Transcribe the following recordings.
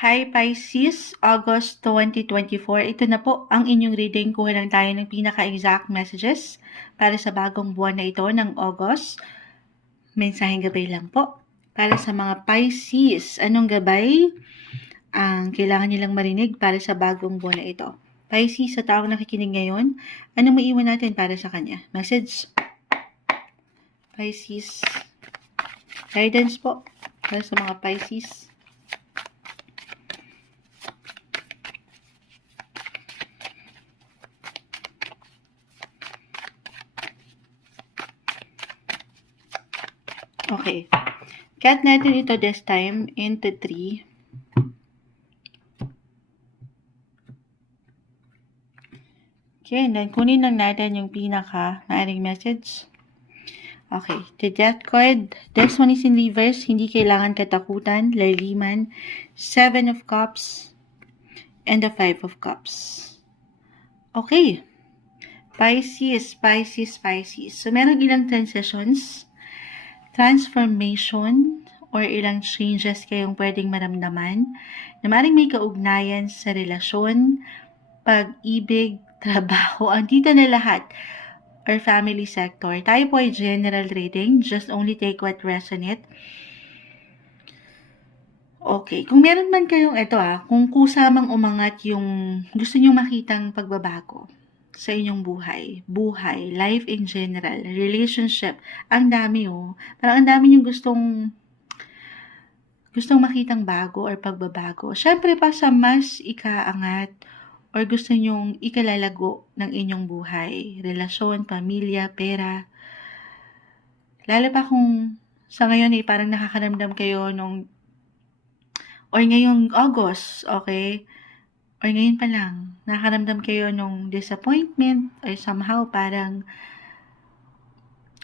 Hi Pisces, August 2024. Ito na po ang inyong reading. Kuha lang tayo ng pinaka-exact messages para sa bagong buwan na ito ng August. Mensaheng gabay lang po. Para sa mga Pisces, anong gabay ang kailangan nilang marinig para sa bagong buwan na ito? Pisces, sa taong nakikinig ngayon, anong maiwan natin para sa kanya? Message. Pisces. Guidance po para sa mga Pisces. Okay. Cut natin ito this time into 3. Okay, and then kunin lang natin yung pinaka-maaring message. Okay, the death card. This one is in reverse. Hindi kailangan katakutan, laliman. 7 of Cups and the 5 of Cups. Okay. Pisces. So, meron ilang transitions, transformation, or ilang changes kayong pwedeng maramdaman na maaaring may kaugnayan sa relasyon, pag-ibig, trabaho, andito na lahat, or family sector. Tayo po ay general reading, just only take what resonate. Okay, kung meron man kayong kung kusamang umangat yung gusto nyo makitang pagbabago sa inyong buhay, life in general, relationship, ang dami parang ang dami yung gustong makitang bago or pagbabago. Syempre pa sa mas ikaangat or gusto nyong ikalalago ng inyong buhay, relasyon, pamilya, pera. Lalo pa kung sa ngayon parang nakakaramdam kayo or ngayong August, okay? Or ngayon pa lang, nakakaramdam kayo nung disappointment or somehow parang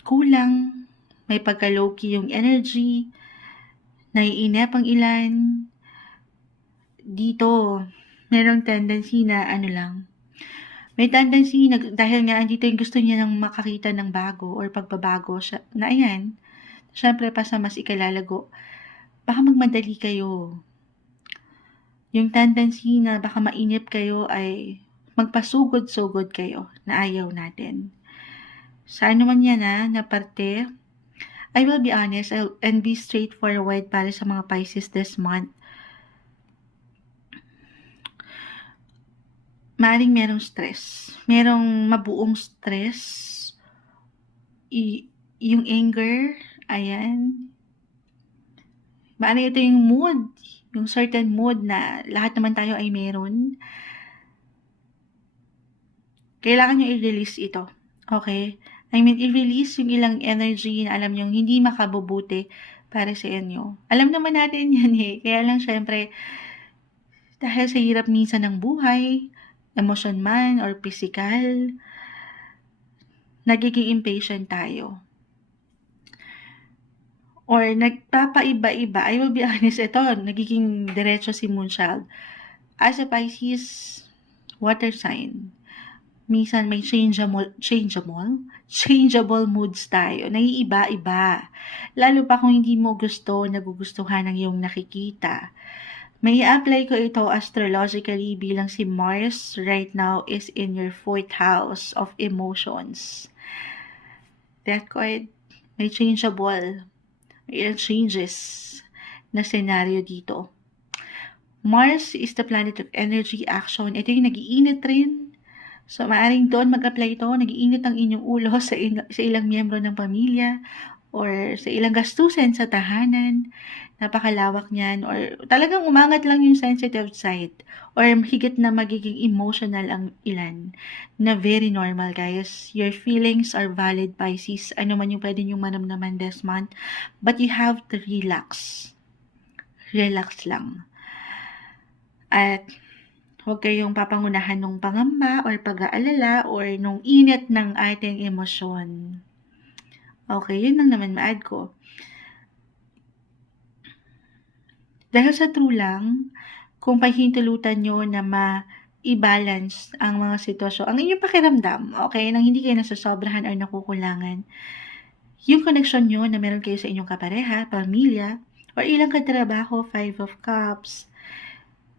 kulang, may pagka-low-key yung energy, naiinip ang ilan. Dito, merong tendency na may tendency na dahil nga andito yung gusto niya ng makakita ng bago or pagbabago na ayan, syempre pa sa mas ikalalago, baka magmadali kayo. Yung tendency na baka mainip kayo ay magpasugod-sugod kayo na ayaw natin. Sa ano man yan na parte, I will be honest and be straightforward para sa mga Pisces this month. Maring merong stress. Merong mabuong stress. Yung anger, ayan. Maring ito yung mood. Yung certain mood na lahat naman tayo ay meron. Kailangan nyo i-release ito. Okay? I mean, i-release yung ilang energy na alam nyo hindi makabubuti para sa inyo. Alam naman natin yan Kaya lang syempre, dahil sa hirap minsan ng buhay, emosyon man or physical, nagiging impatient tayo. Or nagpapaiba-iba. I will be honest, ito, nagiging diretso si Moonchild. As a Pisces, water sign, minsan may changeable moods tayo. Naiiba-iba. Lalo pa kung hindi mo nagugustuhan ng iyong nakikita. May i-apply ko ito astrologically bilang si Mars right now is in your 4th house of emotions. That card, may changeable, may changes na scenario dito. Mars is the planet of energy, action. Ito yung nag-iinit rin. So, maaaring doon mag-apply ito. Nag-iinit ang inyong ulo sa ilang miyembro ng pamilya or sa ilang gastusin sa tahanan. Napakalawak niyan. Or talagang umangat lang yung sensitive side. Or higit na magiging emotional ang ilan. Na very normal, guys. Your feelings are valid, Pisces. Ano man yung pwede niyong manamnaman this month. But you have to relax. Relax lang. At huwag kayong papangunahan ng pangamba or pag-aalala or nung init ng ating emosyon. Okay, yun lang naman ma-add ko. Dahil sa true lang, kung pahintulutan nyo na ma-i-balance ang mga sitwasyon, ang inyong pakiramdam, okay, nang hindi kayo nasasobrahan or nakukulangan, yung connection nyo na meron kayo sa inyong kapareha, pamilya, or ilang katrabaho, 5 of Cups,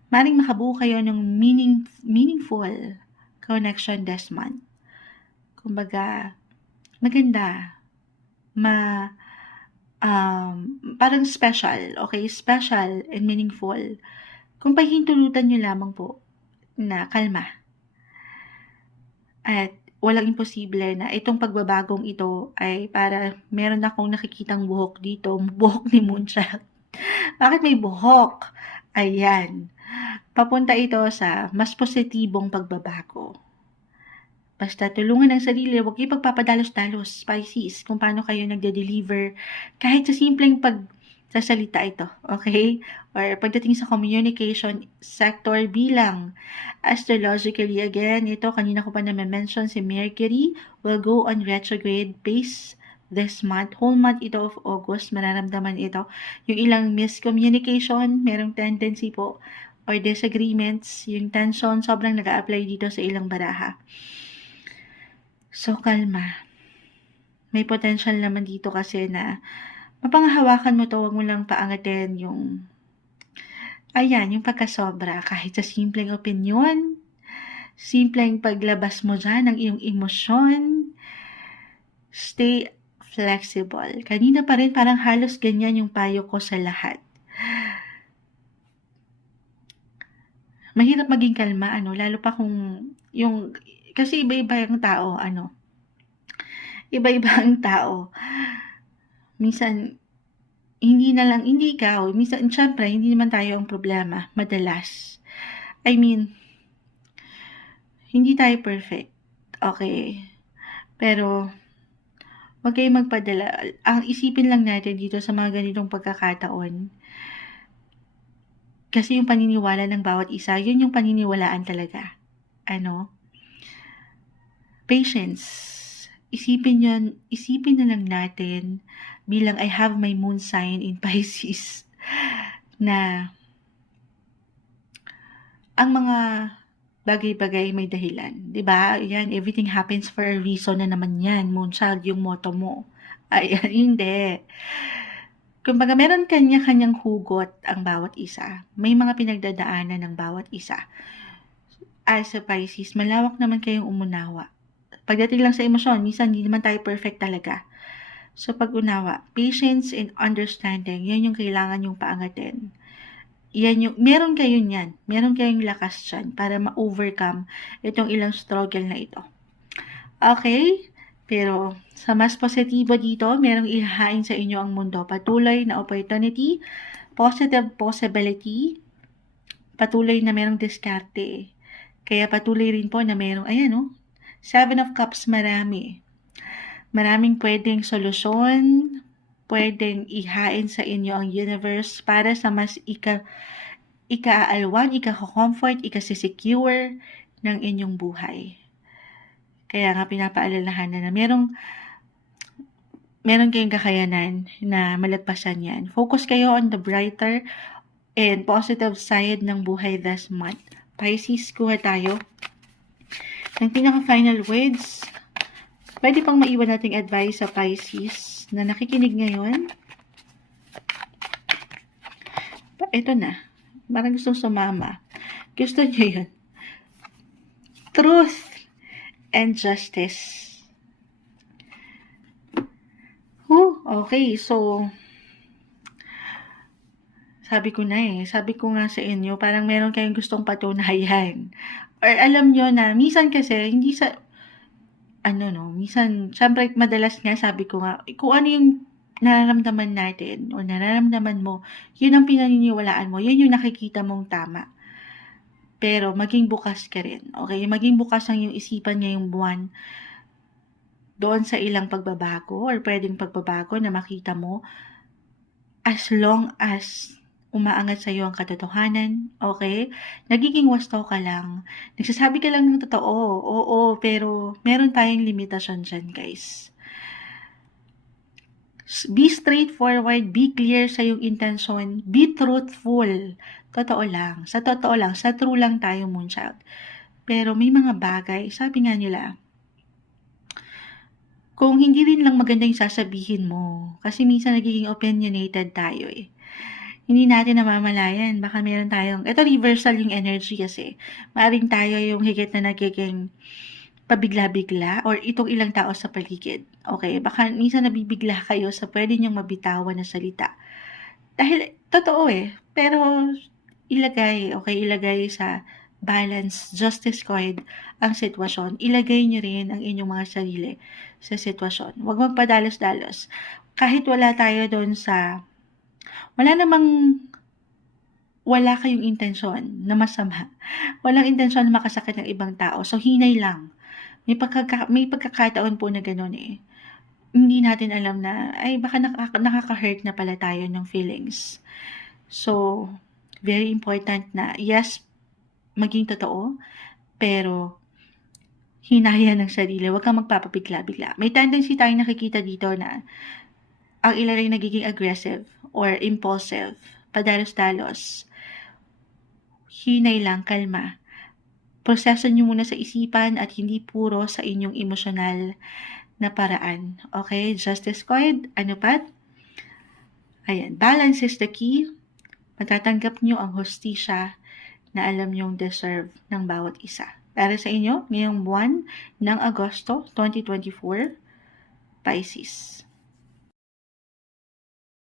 Maring makabuo kayo ng meaningful connection this month. Kumbaga, maganda. Parang special, okay? Special and meaningful. Kung pahintulutan nyo lamang po na kalma. At walang imposible na itong pagbabagong ito ay para meron akong nakikitang buhok dito, buhok ni Moonchild. Bakit may buhok? Ayan. Papunta ito sa mas positibong pagbabago. Basta tulungan ang sarili, huwag kayo pagpapadalos-dalos, Pisces, kung paano kayo nagde-deliver, kahit sa simpleng pagsasalita ito, okay? Or pagdating sa communication sector bilang astrologically, again, ito, kanina ko pa na-mention, si Mercury will go on retrograde base this month. Whole month ito of August, mararamdaman ito. Yung ilang miscommunication, merong tendency po, or disagreements, yung tension, sobrang nag-a-apply dito sa ilang baraha. So, kalma. May potential naman dito kasi na mapanghahawakan mo to, wag mo lang paangatin yung pagkasobra. Kahit sa simpleng opinion, simpleng paglabas mo dyan ng iyong emosyon, stay flexible. Kanina pa rin parang halos ganyan yung payo ko sa lahat. Mahirap maging kalma, lalo pa kung kasi iba-iba ang tao, iba-iba ang tao. Minsan, hindi ikaw, minsan, syempre, hindi naman tayo ang problema, madalas. Hindi tayo perfect, okay? Pero, huwag kayong magpadala. Ang isipin lang natin dito sa mga ganitong pagkakataon, kasi yung paniniwala ng bawat isa, yun yung paniniwalaan talaga. Patience. Isipin na lang natin bilang I have my moon sign in Pisces na ang mga bagay-bagay may dahilan. Diba? Yan, everything happens for a reason na naman yan. Moonchild, yung motto mo. Ayan, hindi. Kumbaga, meron kanya-kanyang hugot ang bawat isa. May mga pinagdadaanan ng bawat isa. As a Pisces, malawak naman kayong umunawa. Pagdating lang sa emosyon, minsan hindi naman tayo perfect talaga. So, pag-unawa, patience and understanding, yan yung kailangan yung paangatin. Meron kayong lakas dyan para ma-overcome itong ilang struggle na ito. Okay? Pero, sa mas positibo dito, merong ihahain sa inyo ang mundo. Patuloy na opportunity, positive possibility, patuloy na merong diskarte. Kaya patuloy rin po na merong, 7 of Cups, maraming pwedeng solusyon, pwedeng ihain sa inyo ang universe para sa mas ikaalwan, ika-comfort, ika-secure ng inyong buhay. Kaya nga pinapaalalahanan na meron kayong kakayanan na malagpasan yan. Focus kayo on the brighter and positive side ng buhay this month. Pisces, kuha tayo ng pinaka-final words. Pwede pang maiwan nating advice sa Pisces na nakikinig ngayon. Ito na. Parang gustong sumama. Gusto niyo yun. Truth and justice. Okay. So, sabi ko nga sa inyo, parang meron kayong gustong patunayan. Or alam nyo na, minsan kasi, hindi sa, minsan, syempre, madalas nga, sabi ko nga, kung ano yung nararamdaman natin, o nararamdaman mo, yun ang pinaniniwalaan mo, yun yung nakikita mong tama. Pero, maging bukas ka rin, okay? Maging bukas ang yung isipan ngayong buwan, doon sa ilang pagbabago, or pwedeng pagbabago na makita mo, as long as umaangat sa iyo ang katotohanan, okay? Nagiging wasto ka lang. Nagsasabi ka lang ng totoo, oo, pero meron tayong limitasyon dyan, guys. Be straightforward, be clear sa iyong intention, be truthful. Totoo lang, sa true lang tayo, Moonchild. Pero may mga bagay, sabi nga nila, kung hindi rin lang maganda yung sasabihin mo, kasi minsan nagiging opinionated tayo Hindi natin namamalayan, baka meron tayong, ito reversal yung energy kasi. Maaaring tayo yung higit na nagiging pabigla-bigla or itong ilang tao sa paligid. Okay, baka minsan nabibigla kayo sa pwede niyong mabitawan na salita. Dahil totoo pero ilagay sa balance, justice coin ang sitwasyon. Ilagay niyo rin ang inyong mga sarili sa sitwasyon. Huwag magpadalos-dalos. Kahit wala tayo doon wala namang wala kayong intensyon na masama. Walang intensyon na makasakit ng ibang tao. So, hinay lang. May pagkakataon po na gano'n Hindi natin alam na, ay baka nakaka-hurt na pala tayo ng feelings. So, very important na, yes, maging totoo, pero hinaya ng sarili. Huwag kang magpapabigla-bigla. May tendency tayong nakikita dito na ang ilan ay nagiging aggressive or impulsive, padalos-dalos. Hinay lang, kalma. Proseso nyo muna sa isipan at hindi puro sa inyong emosyonal na paraan. Okay? Justice card, ano pa? Ayan, balance is the key. Matatanggap nyo ang hustisya na alam nyong deserve ng bawat isa. Para sa inyo, ngayong buwan ng Agosto 2024, Pisces.